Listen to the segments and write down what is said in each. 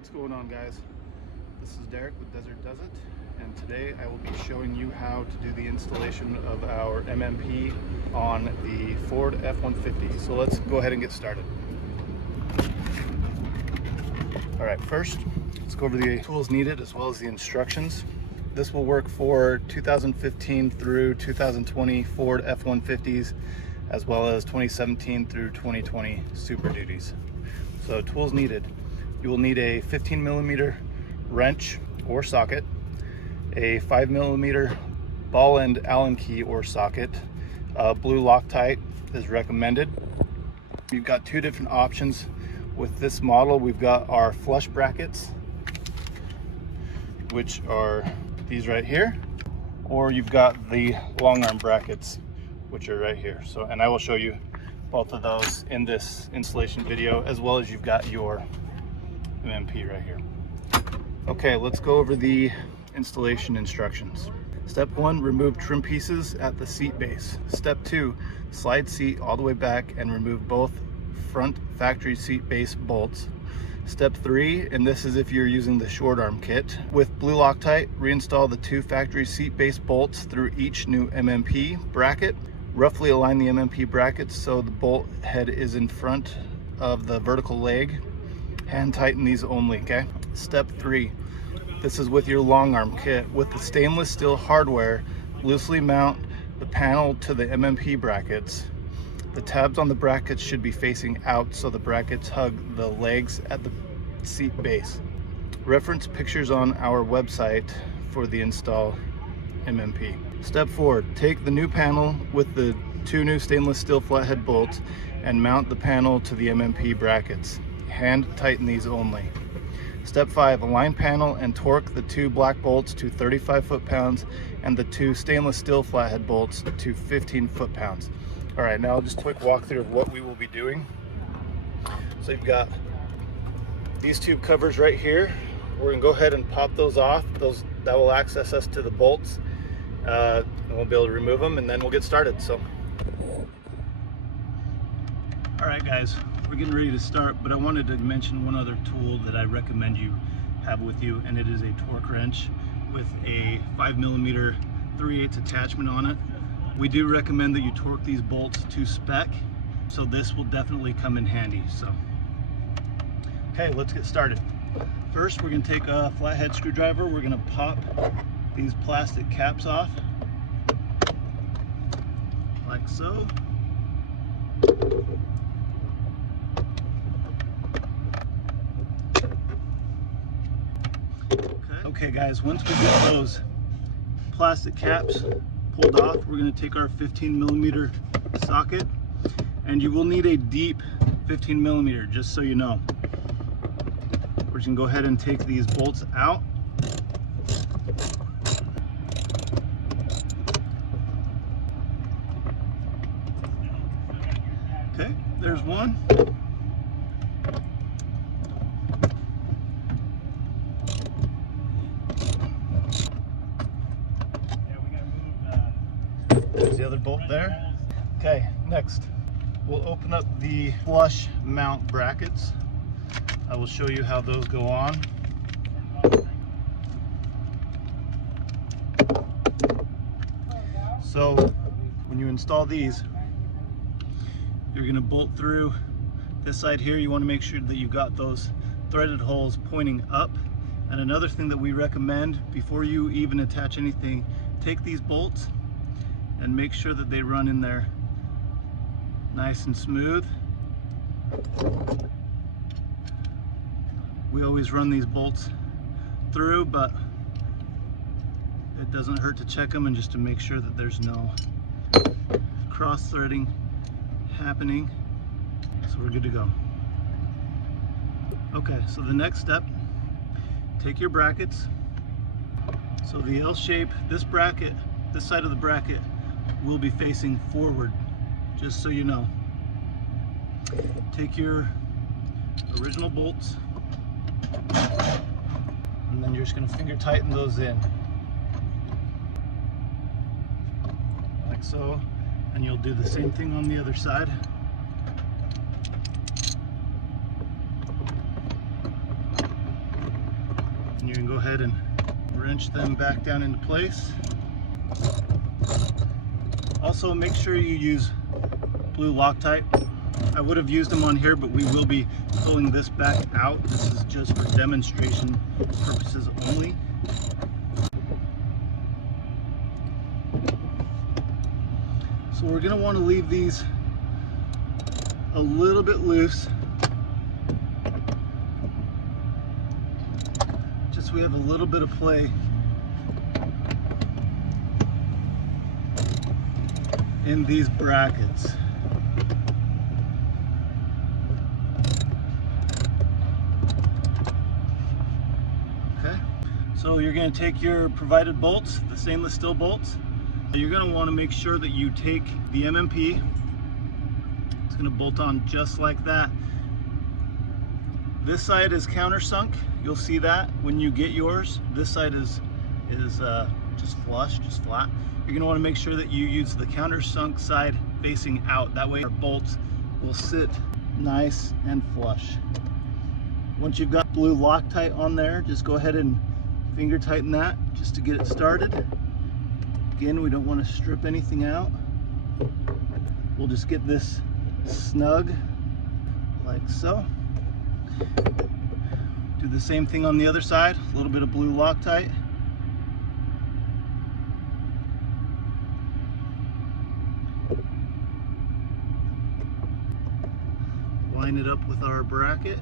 What's going on, guys? This is Derek with Desert Does It, and today I will be showing you how to do the installation of our MMP on the Ford F-150. So let's go ahead and get started. Alright, first let's go over the tools needed as well as the instructions. This will work for 2015 through 2020 Ford F-150s as well as 2017 through 2020 Super Duties. So tools needed. You will need a 15mm wrench or socket, a 5mm ball end Allen key or socket. Blue Loctite is recommended. You've got two different options with this model. We've got our flush brackets, which are these right here, or you've got the long arm brackets, which are right here. So, and I will show you both of those in this installation video, as well as you've got your MMP right here. Okay, let's go over the installation instructions. Step 1, remove trim pieces at the seat base. Step 2, slide seat all the way back and remove both front factory seat base bolts. Step 3, and this is if you're using the short arm kit, with Blue Loctite, reinstall the two factory seat base bolts through each new MMP bracket. Roughly align the MMP brackets so the bolt head is in front of the vertical leg. Hand tighten these only, okay? Step 3, this is with your long arm kit. With the stainless steel hardware, loosely mount the panel to the MMP brackets. The tabs on the brackets should be facing out so the brackets hug the legs at the seat base. Reference pictures on our website for the install MMP. Step 4, take the new panel with the two new stainless steel flathead bolts and mount the panel to the MMP brackets. Hand tighten these only. Step 5, align panel and torque the two black bolts to 35 foot-pounds and the two stainless steel flathead bolts to 15 foot-pounds. All right, now just a quick walkthrough of what we will be doing. So you've got these tube covers right here. We're gonna go ahead and pop those off. That will access us to the bolts. And we'll be able to remove them, and then we'll get started. So, all right, guys, we're getting ready to start, but I wanted to mention one other tool that I recommend you have with you, and it is a torque wrench with a 5mm 3/8 attachment on it. We do recommend that you torque these bolts to spec, so this will definitely come in handy. So, okay, let's get started. First, we're going to take a flathead screwdriver. We're going to pop these plastic caps off, like so. Okay guys, once we get those plastic caps pulled off, we're going to take our 15mm socket, and you will need a deep 15mm, just so you know. We're just going to go ahead and take these bolts out. Okay, there's one. There's the other bolt there. Okay, next we'll open up the flush mount brackets. I will show you how those go on. So when you install these, you're going to bolt through this side here. You want to make sure that you've got those threaded holes pointing up. And another thing that we recommend, before you even attach anything, take these bolts and make sure that they run in there nice and smooth. We always run these bolts through, but it doesn't hurt to check them and just to make sure that there's no cross threading happening. So we're good to go. Okay, so the next step, take your brackets. So the L shape, this bracket, this side of the bracket will be facing forward, just so you know. Take your original bolts, and then you're just going to finger tighten those in, like so, and you'll do the same thing on the other side. ahead and wrench them back down into place. Also, make sure you use blue Loctite. I would have used them on here, but we will be pulling this back out. This is just for demonstration purposes only. So we're going to want to leave these a little bit loose, just so we have a little bit of play in these brackets. Okay, so you're going to take your provided bolts, the stainless steel bolts. You're going to want to make sure that you take the MMP. It's going to bolt on just like that. This side is countersunk. You'll see that when you get yours. This side is just flush, just flat. You're going to want to make sure that you use the countersunk side facing out. That way our bolts will sit nice and flush. Once you've got blue Loctite on there, just go ahead and finger tighten that just to get it started. Again, we don't want to strip anything out. We'll just get this snug like so. Do the same thing on the other side, a little bit of blue Loctite. Line it up with our bracket.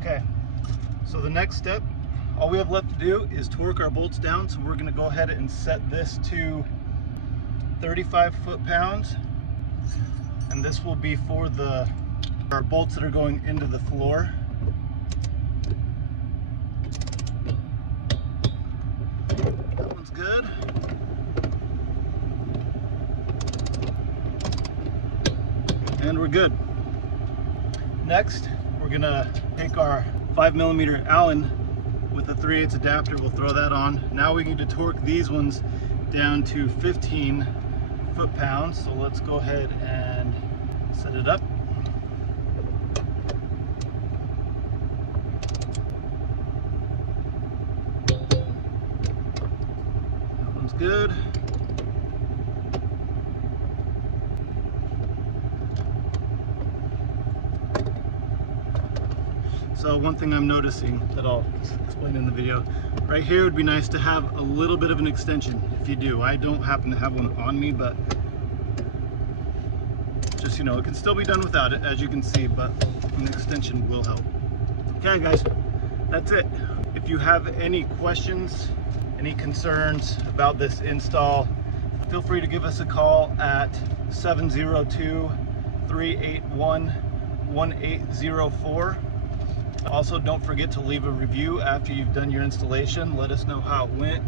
Okay, so the next step, all we have left to do is torque our bolts down. So we're going to go ahead and set this to 35 foot-pounds, and this will be for our bolts that are going into the floor. That one's good. And we're good. Next, we're gonna take our 5mm Allen with a 3/8 adapter. We'll throw that on. Now we need to torque these ones down to 15 foot-pounds. So let's go ahead and set it up. That one's good. So one thing I'm noticing that I'll explain in the video, right here would be nice to have a little bit of an extension if you do. I don't happen to have one on me, but just, you know, it can still be done without it, as you can see, but an extension will help. Okay guys, that's it. If you have any questions, any concerns about this install, feel free to give us a call at 702-381-1804. Also, don't forget to leave a review after you've done your installation. Let us know how it went.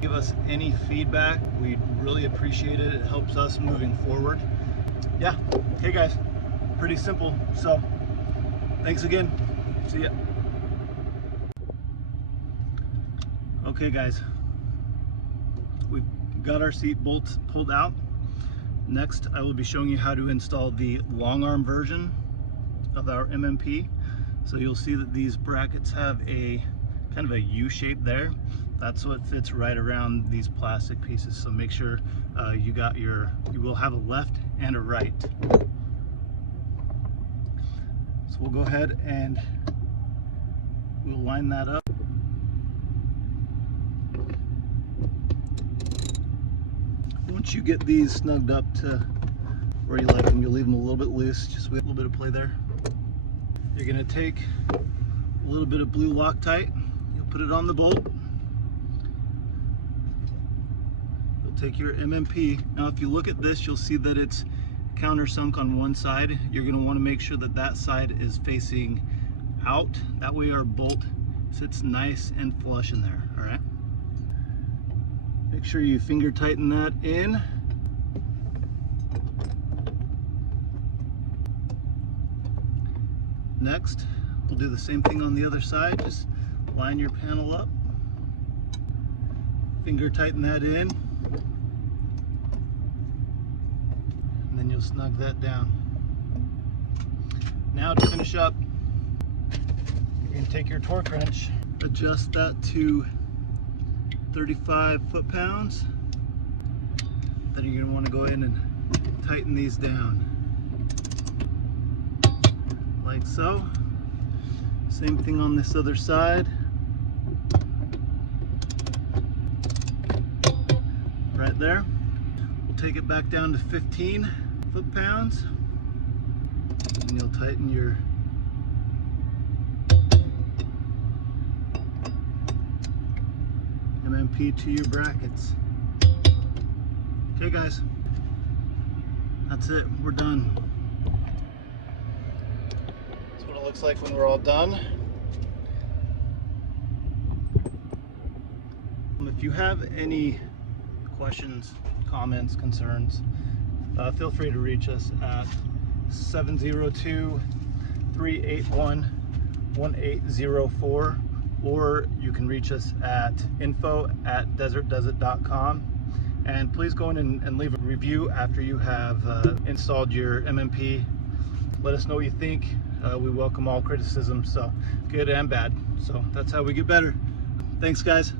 Give us any feedback. We'd really appreciate it. It helps us moving forward. Yeah, hey guys, pretty simple. So, thanks again. See ya. Okay guys, we've got our seat bolts pulled out. Next, I will be showing you how to install the long arm version of our MMP. So you'll see that these brackets have a kind of a U shape there. That's what fits right around these plastic pieces. So make sure you will have a left and a right. So we'll go ahead and we'll line that up. Once you get these snugged up to where you like them, you'll leave them a little bit loose, just with a little bit of play there. You're going to take a little bit of blue Loctite, you'll put it on the bolt. You'll take your MMP. Now if you look at this, you'll see that it's countersunk on one side. You're going to want to make sure that that side is facing out. That way our bolt sits nice and flush in there, all right? Make sure you finger tighten that in. Next, we'll do the same thing on the other side. Just line your panel up, finger tighten that in. go, snug that down. Now to finish up, you're going to take your torque wrench, adjust that to 35 foot-pounds. Then you're going to want to go in and tighten these down. Like so. Same thing on this other side. Right there. We'll take it back down to 15 foot-pounds. And you'll tighten your MMP to your brackets. Okay guys, that's it, we're done. That's what it looks like when we're all done. If you have any questions, comments, concerns, feel free to reach us at 702-381-1804, or you can reach us at info@desertdoesit.com. And please go in and leave a review after you have installed your MMP. Let us know what you think. We welcome all criticism, so good and bad. So that's how we get better. Thanks guys.